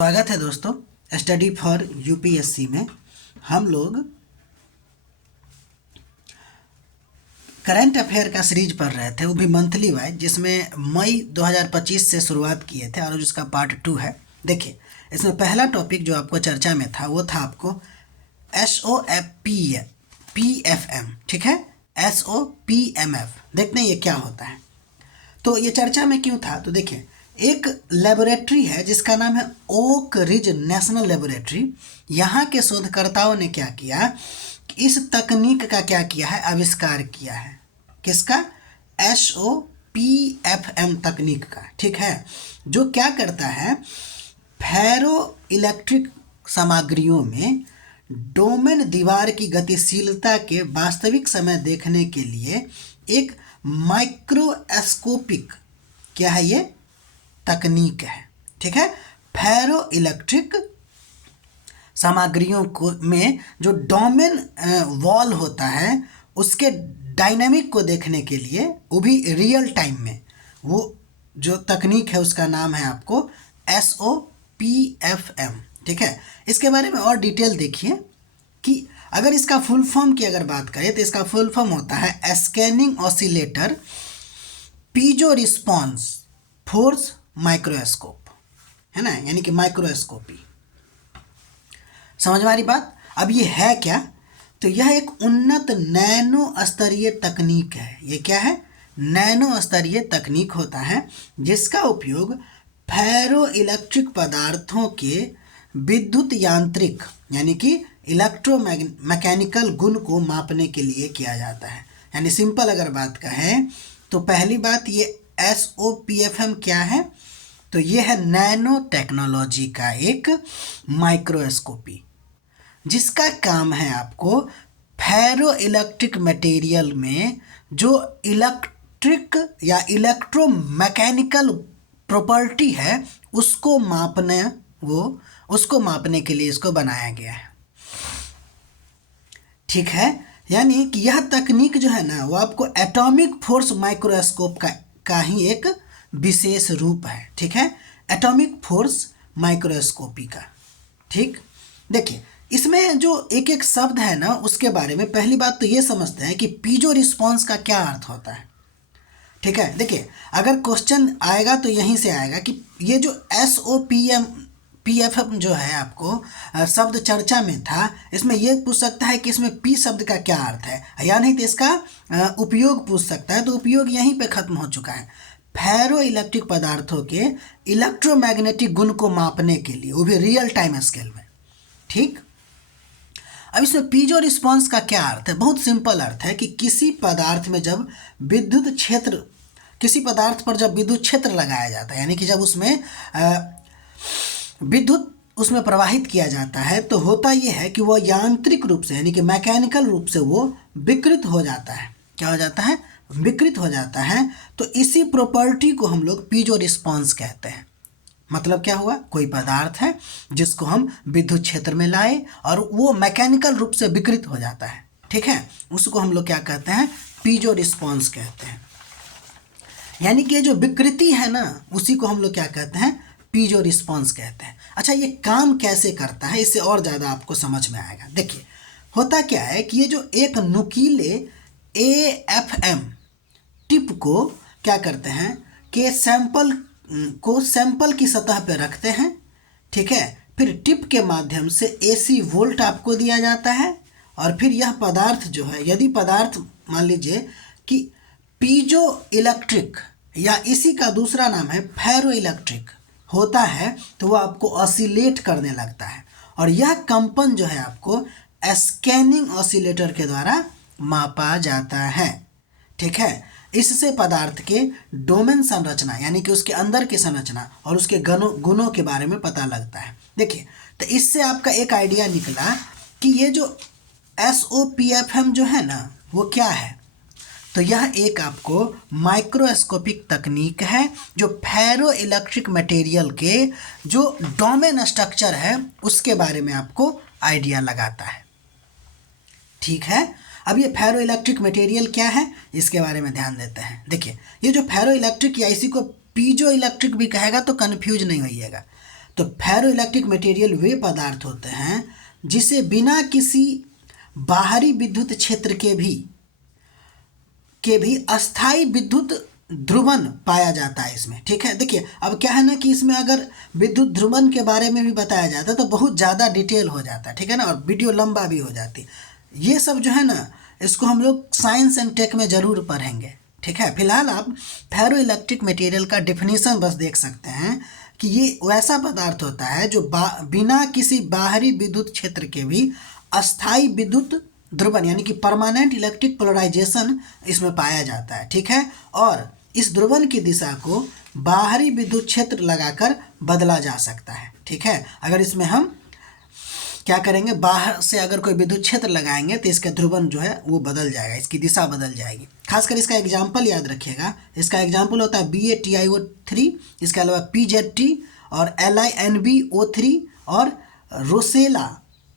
स्वागत है दोस्तों। स्टडी फॉर यूपीएससी में हम लोग करंट अफेयर का सीरीज पढ़ रहे थे, वो भी मंथली वाइज, जिसमें मई 2025 से शुरुआत किए थे और जिसका पार्ट 2 है। देखिए, इसमें पहला टॉपिक जो आपको चर्चा में था वो था आपको SOPFM, ठीक है, SOPMF। देखते हैं ये क्या होता है। तो ये चर्चा में क्यों था, तो देखिए, एक लेबोरेटरी है जिसका नाम है ओक रिज नेशनल लेबोरेटरी। यहाँ के शोधकर्ताओं ने क्या किया, इस तकनीक का क्या किया है, आविष्कार किया है। किसका? SOPFM तकनीक का, ठीक है, जो क्या करता है, फेरो इलेक्ट्रिक सामग्रियों में डोमेन दीवार की गतिशीलता के वास्तविक समय देखने के लिए एक माइक्रोस्कोपिक, क्या है ये, तकनीक है, ठीक है। फेरो इलेक्ट्रिक सामग्रियों को में जो डोमेन वॉल होता है उसके डायनामिक को देखने के लिए, वो भी रियल टाइम में, वो जो तकनीक है उसका नाम है आपको SOPFM, ठीक है। इसके बारे में और डिटेल देखिए कि अगर इसका फुल फॉर्म की अगर बात करें तो इसका फुल फॉर्म होता है scanning oscillator piezo response force microscope, है ना, यानी कि माइक्रोस्कोपी। समझ में आ रही बात? अब ये है क्या, तो यह एक उन्नत नैनो स्तरीय तकनीक है। ये क्या है? नैनो स्तरीय तकनीक होता है जिसका उपयोग फेरो इलेक्ट्रिक पदार्थों के विद्युत यांत्रिक, यानी कि इलेक्ट्रोमैकेनिकल गुण को मापने के लिए किया जाता है। यानी सिंपल अगर बात कहें तो पहली बात, ये SOPFM क्या है, तो ये है नैनो टेक्नोलॉजी का एक माइक्रोस्कोपी, जिसका काम है आपको फेरो इलेक्ट्रिक मटेरियल में जो इलेक्ट्रिक या इलेक्ट्रोमैकेनिकल प्रॉपर्टी है उसको मापने, उसको मापने के लिए इसको बनाया गया है, ठीक है। यानी कि यह तकनीक जो है ना, वो आपको एटॉमिक फोर्स माइक्रोस्कोप का ही एक विशेष रूप है, ठीक है, एटॉमिक फोर्स माइक्रोस्कोपी का, ठीक। देखिए, इसमें जो एक एक शब्द है ना, उसके बारे में पहली बात तो ये समझते हैं कि पीजो रिस्पॉन्स का क्या अर्थ होता है, ठीक है। देखिए, अगर क्वेश्चन आएगा तो यहीं से आएगा कि ये जो SOPFM जो है आपको शब्द चर्चा में था, इसमें ये पूछ सकता है कि इसमें P शब्द का क्या अर्थ है, या नहीं तो इसका उपयोग पूछ सकता है। तो उपयोग यहीं पे खत्म हो चुका है। फेरो इलेक्ट्रिक पदार्थों के इलेक्ट्रोमैग्नेटिक गुण को मापने के लिए, वो भी रियल टाइम स्केल में, ठीक। अब इसमें पीजो रिस्पॉन्स का क्या अर्थ है? बहुत सिंपल अर्थ है कि किसी पदार्थ में जब विद्युत क्षेत्र, किसी पदार्थ पर जब विद्युत क्षेत्र लगाया जाता है, यानी कि जब उसमें विद्युत उसमें प्रवाहित किया जाता है, तो होता यह है कि वह यांत्रिक रूप से, यानी कि मैकेनिकल रूप से वो विकृत हो जाता है। क्या हो जाता है? विकृत हो जाता है। तो इसी प्रॉपर्टी को हम लोग पीजो रिस्पॉन्स कहते हैं। मतलब क्या हुआ, कोई पदार्थ है जिसको हम विद्युत क्षेत्र में लाए और वो मैकेनिकल रूप से विकृत हो जाता है, ठीक है, उसको हम लोग क्या कहते हैं, पीजो रिस्पॉन्स कहते हैं। यानी कि ये जो विकृति है ना, उसी को हम लोग क्या कहते हैं, पीजो रिस्पॉन्स कहते हैं। अच्छा, ये काम कैसे करता है, इससे और ज़्यादा आपको समझ में आएगा। देखिए, होता क्या है कि ये जो एक नुकीले AFM टिप को क्या करते हैं कि सैंपल की सतह पर रखते हैं, ठीक है। फिर टिप के माध्यम से AC वोल्ट आपको दिया जाता है और फिर यह पदार्थ जो है, यदि पदार्थ मान लीजिए कि पीजो इलेक्ट्रिक या इसी का दूसरा नाम है फेरो इलेक्ट्रिक होता है, तो वह आपको ऑसिलेट करने लगता है और यह कंपन जो है आपको स्कैनिंग ऑसिलेटर के द्वारा मापा जाता है, ठीक है। इससे पदार्थ के डोमेन संरचना, यानी कि उसके अंदर की संरचना और उसके गुणों के बारे में पता लगता है। देखिए, तो इससे आपका एक आइडिया निकला कि ये जो SOPFM जो है ना, वो क्या है, तो यह एक आपको माइक्रोस्कोपिक तकनीक है जो फेरो इलेक्ट्रिक मटेरियल के जो डोमेन स्ट्रक्चर है उसके बारे में आपको आइडिया लगाता है, ठीक है। अब ये फेरो इलेक्ट्रिक मटेरियल क्या है, इसके बारे में ध्यान देते हैं। देखिए, ये जो फेरो इलेक्ट्रिक या इसी को पीजो इलेक्ट्रिक भी कहेगा तो कन्फ्यूज नहीं होइएगा। तो फेरो इलेक्ट्रिक मटेरियल वे पदार्थ होते हैं जिसे बिना किसी बाहरी विद्युत क्षेत्र के भी अस्थाई विद्युत ध्रुवन पाया जाता है इसमें। ठीक है, देखिए अब क्या है ना कि इसमें अगर विद्युत ध्रुवन के बारे में भी बताया जाता है तो बहुत ज़्यादा डिटेल हो जाता है, ठीक है ना, और वीडियो लंबा भी हो जाती। ये सब जो है ना इसको हम लोग साइंस एंड टेक में ज़रूर पढ़ेंगे। ठीक है, फिलहाल आप फेरो इलेक्ट्रिक मटेरियल का डेफिनेशन बस देख सकते हैं कि ये वैसा पदार्थ होता है जो बिना किसी बाहरी विद्युत क्षेत्र के भी अस्थाई विद्युत ध्रुवन यानी कि परमानेंट इलेक्ट्रिक पोलराइजेशन इसमें पाया जाता है। ठीक है, और इस ध्रुवन की दिशा को बाहरी विद्युत क्षेत्र लगाकर बदला जा सकता है। ठीक है, अगर इसमें हम क्या करेंगे, बाहर से अगर कोई विद्युत क्षेत्र लगाएंगे तो इसका ध्रुवन जो है वो बदल जाएगा, इसकी दिशा बदल जाएगी। खासकर इसका एग्जाम्पल याद रखिएगा, इसका एग्जाम्पल होता है BaTiO3, इसके अलावा PZT और LiNbO3 और रोसेला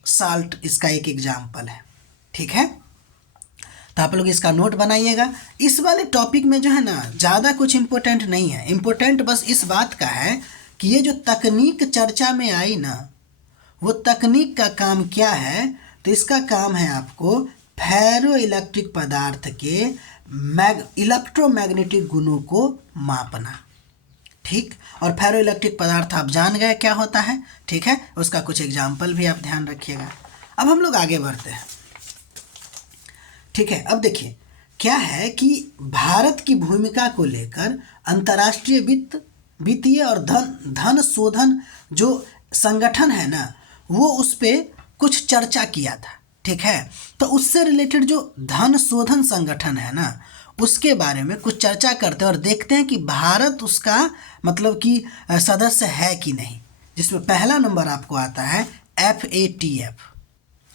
साल्ट इसका एक एग्जाम्पल है। ठीक है, तो आप लोग इसका नोट बनाइएगा। इस वाले टॉपिक में जो है ना ज़्यादा कुछ इम्पोर्टेंट नहीं है, इम्पोर्टेंट बस इस बात का है कि ये जो तकनीक चर्चा में आई ना वो तकनीक का काम क्या है, तो इसका काम है आपको फेरो इलेक्ट्रिक पदार्थ के इलेक्ट्रोमैग्नेटिक गुणों को मापना। ठीक, और फेरो इलेक्ट्रिक पदार्थ आप जान गए क्या होता है। ठीक है, उसका कुछ एग्जाम्पल भी आप ध्यान रखिएगा। अब हम लोग आगे बढ़ते हैं। ठीक है, अब देखिए क्या है कि भारत की भूमिका को लेकर अंतर्राष्ट्रीय वित्तीय और धन शोधन जो संगठन है ना वो उस पर कुछ चर्चा किया था। ठीक है, तो उससे रिलेटेड जो धन शोधन संगठन है ना उसके बारे में कुछ चर्चा करते हैं और देखते हैं कि भारत उसका मतलब कि सदस्य है कि नहीं, जिसमें पहला नंबर आपको आता है FATF।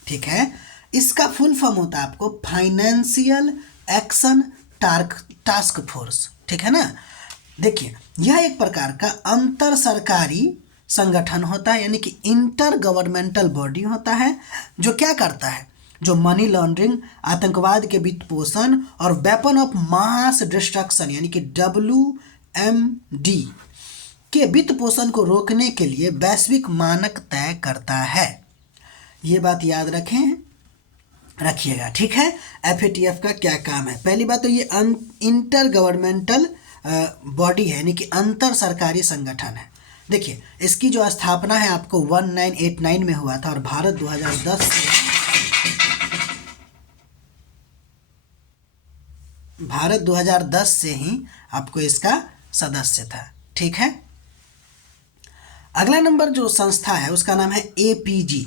ठीक है, इसका फुल फॉर्म होता है आपको फाइनेंशियल एक्शन टास्क फोर्स। ठीक है ना, देखिए यह एक प्रकार का अंतर सरकारी संगठन होता है यानी कि इंटर गवर्नमेंटल बॉडी होता है जो क्या करता है, जो मनी लॉन्ड्रिंग, आतंकवाद के वित्त पोषण और वेपन ऑफ मास डिस्ट्रक्शन यानी कि WMD के वित्त पोषण को रोकने के लिए वैश्विक मानक तय करता है। ये बात याद रखिएगा। ठीक है, FATF का क्या काम है। पहली बात तो ये इंटर गवर्नमेंटल बॉडी है यानी कि अंतर सरकारी संगठन है। देखिए इसकी जो स्थापना है आपको 1989 में हुआ था और भारत 2010 से ही आपको इसका सदस्य था। ठीक है, अगला नंबर जो संस्था है उसका नाम है APG।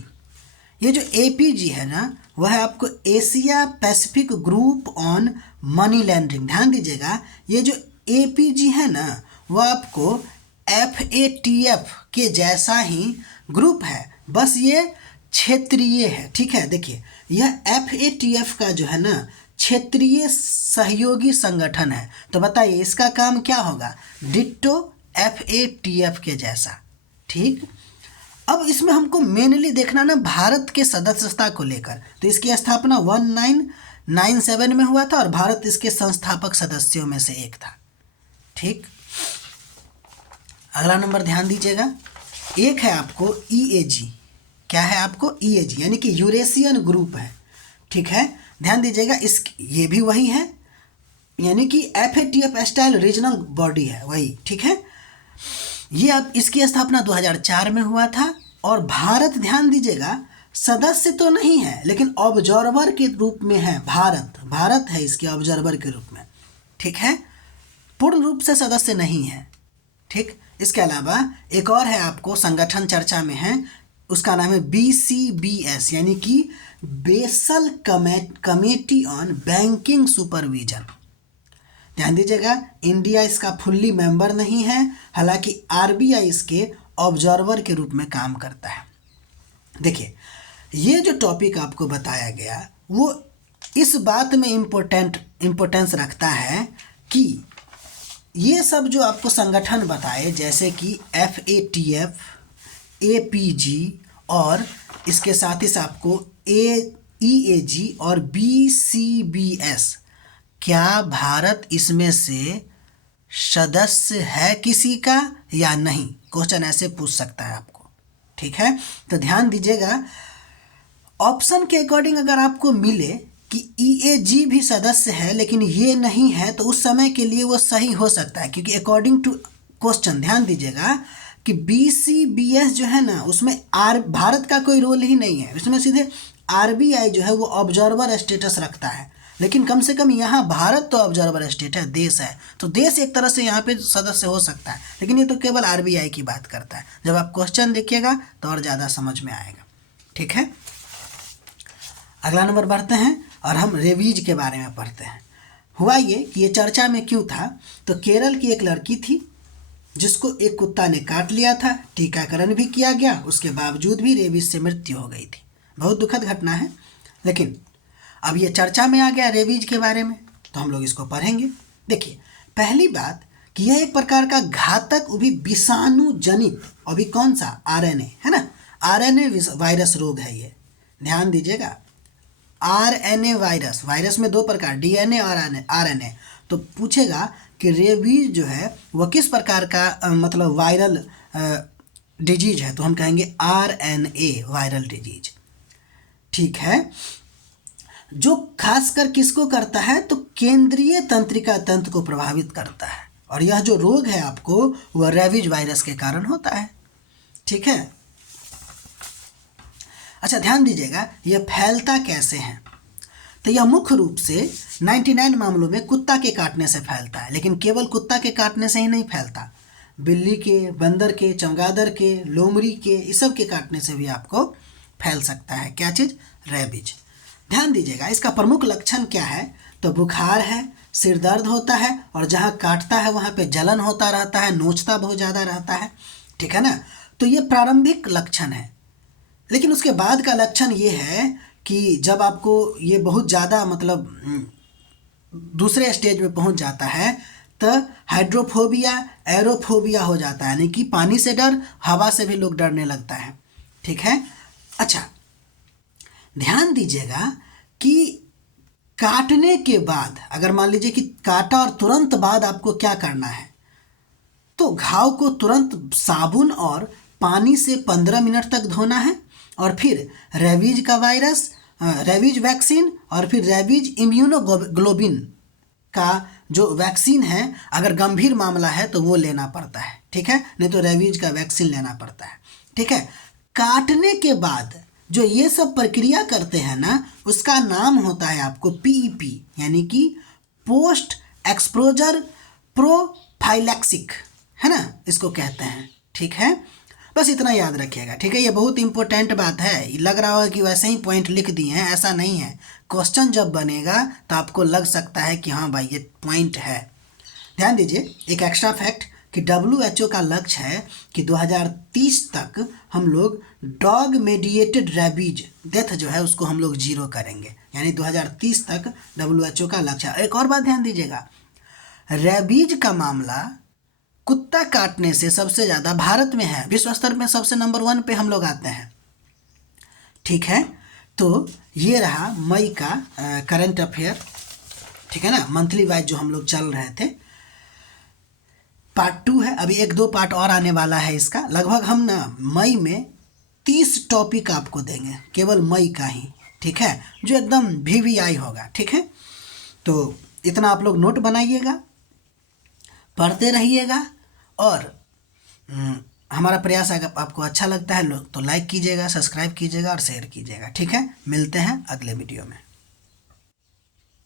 ये जो APG है ना वह है आपको Asia Pacific group on money laundering. ध्यान दीजिएगा ये जो APG है ना वह आपको FATF के जैसा ही ग्रुप है, बस ये क्षेत्रीय है। ठीक है, देखिए यह FATF का जो है ना क्षेत्रीय सहयोगी संगठन है। तो बताइए इसका काम क्या होगा, डिट्टो FATF के जैसा। ठीक, अब इसमें हमको मेनली देखना ना भारत के सदस्यता को लेकर। तो इसकी स्थापना 1997 में हुआ था और भारत इसके संस्थापक सदस्यों में से एक था। ठीक, अगला नंबर ध्यान दीजिएगा, एक है आपको EAG। क्या है आपको EAG यानी कि यूरेशियन ग्रुप है। ठीक है, ध्यान दीजिएगा ये भी वही है यानी कि FATF स्टाइल रीजनल बॉडी है वही। ठीक है, ये अब इसकी स्थापना 2004 में हुआ था और भारत ध्यान दीजिएगा सदस्य तो नहीं है लेकिन ऑब्जर्वर के रूप में है। भारत है इसके ऑब्जर्वर के रूप में। ठीक है, पूर्ण रूप से सदस्य नहीं है। ठीक, इसके अलावा एक और है आपको संगठन चर्चा में है, उसका नाम है BCBS यानी कि basal committee on banking supervision. ध्यान दीजिएगा इंडिया इसका फुल्ली मेंबर नहीं है, हालांकि RBI इसके ऑब्जर्वर के रूप में काम करता है। देखिए ये जो टॉपिक आपको बताया गया वो इस बात में इम्पोर्टेंस रखता है कि ये सब जो आपको संगठन बताए जैसे कि FATF, APG और इसके साथ ही आपको EAG और BCBS, क्या भारत इसमें से सदस्य है किसी का या नहीं, क्वेश्चन ऐसे पूछ सकता है आपको, ठीक है। तो ध्यान दीजिएगा, ऑप्शन के अकॉर्डिंग अगर आपको मिले कि EAG भी सदस्य है लेकिन ये नहीं है, तो उस समय के लिए वो सही हो सकता है, क्योंकि अकॉर्डिंग टू क्वेश्चन ध्यान दीजिएगा कि BCBS जो है ना, उसमें भारत का कोई रोल ही नहीं है, उसमें सीधे RBI जो है वो ऑब्जर्वर स्टेटस रखता है। लेकिन कम से कम यहाँ भारत तो ऑब्जर्वर स्टेट है, देश है, तो देश एक तरह से यहाँ पे सदस्य हो सकता है, लेकिन ये तो केवल RBI की बात करता है। जब आप क्वेश्चन देखिएगा तो और ज़्यादा समझ में आएगा, ठीक है। अगला नंबर बढ़ते हैं और हम रेबीज के बारे में पढ़ते हैं। हुआ ये कि ये चर्चा में क्यों था, तो केरल की एक लड़की थी जिसको एक कुत्ता ने काट लिया था, टीकाकरण भी किया गया, उसके बावजूद भी रेबीज से मृत्यु हो गई थी। बहुत दुखद घटना है, लेकिन अब ये चर्चा में आ गया रेबीज के बारे में, तो हम लोग इसको पढ़ेंगे। देखिए, पहली बात कि यह एक प्रकार का घातक, वो भी विषाणु जनित, और भी कौन सा, RNA है ना, RNA वायरस रोग है ये, ध्यान दीजिएगा। RNA वायरस, वायरस में दो प्रकार, DNA और RNA। तो पूछेगा कि रेबीज जो है वह किस प्रकार का मतलब वायरल डिजीज है, तो हम कहेंगे RNA वायरल डिजीज, ठीक है। जो खासकर किसको करता है, तो केंद्रीय तंत्रिका तंत्र को प्रभावित करता है, और यह जो रोग है आपको वह रेबीज वायरस के कारण होता है, ठीक है। अच्छा, ध्यान दीजिएगा यह फैलता कैसे है, तो यह मुख्य रूप से 99 मामलों में कुत्ता के काटने से फैलता है, लेकिन केवल कुत्ता के काटने से ही नहीं फैलता, बिल्ली के, बंदर के, चमगादड़ के, लोमड़ी के, इस सब के काटने से भी आपको फैल सकता है। क्या चीज़, रेबीज। ध्यान दीजिएगा, इसका प्रमुख लक्षण क्या है, तो बुखार है, सिर दर्द होता है, और जहाँ काटता है वहाँ पे जलन होता रहता है, नोचता बहुत ज़्यादा रहता है, ठीक है ना। तो ये प्रारंभिक लक्षण है, लेकिन उसके बाद का लक्षण ये है कि जब आपको ये बहुत ज़्यादा मतलब दूसरे स्टेज में पहुँच जाता है, तो हाइड्रोफोबिया, एरोफोबिया हो जाता है, यानी कि पानी से डर, हवा से भी लोग डरने लगता है, ठीक है। अच्छा, ध्यान दीजिएगा कि काटने के बाद, अगर मान लीजिए कि काटा और तुरंत बाद आपको क्या करना है, तो घाव को तुरंत साबुन और पानी से 15 मिनट तक धोना है, और फिर रेबीज का वायरस, रेबीज वैक्सीन, और फिर रेबीज इम्यूनोग्लोबिन का जो वैक्सीन है, अगर गंभीर मामला है तो वो लेना पड़ता है, ठीक है, नहीं तो रेबीज का वैक्सीन लेना पड़ता है, ठीक है। काटने के बाद जो ये सब प्रक्रिया करते हैं ना, उसका नाम होता है आपको PEP, यानी कि पोस्ट एक्सपोजर प्रोफाइलैक्सिक, है ना, इसको कहते हैं, ठीक है। बस इतना याद रखिएगा, ठीक है। ये बहुत इंपॉर्टेंट बात है, लग रहा होगा कि वैसे ही पॉइंट लिख दिए हैं, ऐसा नहीं है। क्वेश्चन जब बनेगा तो आपको लग सकता है कि हाँ भाई ये पॉइंट है। ध्यान दीजिए, एक एक्स्ट्रा फैक्ट कि WHO का लक्ष्य है कि 2030 तक हम लोग डॉग मेडिएटेड रेबीज डेथ जो है उसको हम लोग 0 करेंगे, यानी 2030 तक WHO का लक्ष्य है। एक और बात ध्यान दीजिएगा, रेबीज का मामला कुत्ता काटने से सबसे ज़्यादा भारत में है, विश्व स्तर में सबसे नंबर 1 पे हम लोग आते हैं, ठीक है। तो ये रहा मई का करंट अफेयर, ठीक है ना, मंथली वाइज जो हम लोग चल रहे थे। पार्ट 2 है, अभी 1-2 पार्ट और आने वाला है इसका। लगभग हम ना मई में 30 टॉपिक आपको देंगे, केवल मई का ही, ठीक है, जो एकदम VVI होगा, ठीक है। तो इतना आप लोग नोट बनाइएगा, पढ़ते रहिएगा, और हमारा प्रयास अगर आपको अच्छा लगता है लोग तो लाइक कीजिएगा, सब्सक्राइब कीजिएगा और शेयर कीजिएगा, ठीक है। मिलते हैं अगले वीडियो में।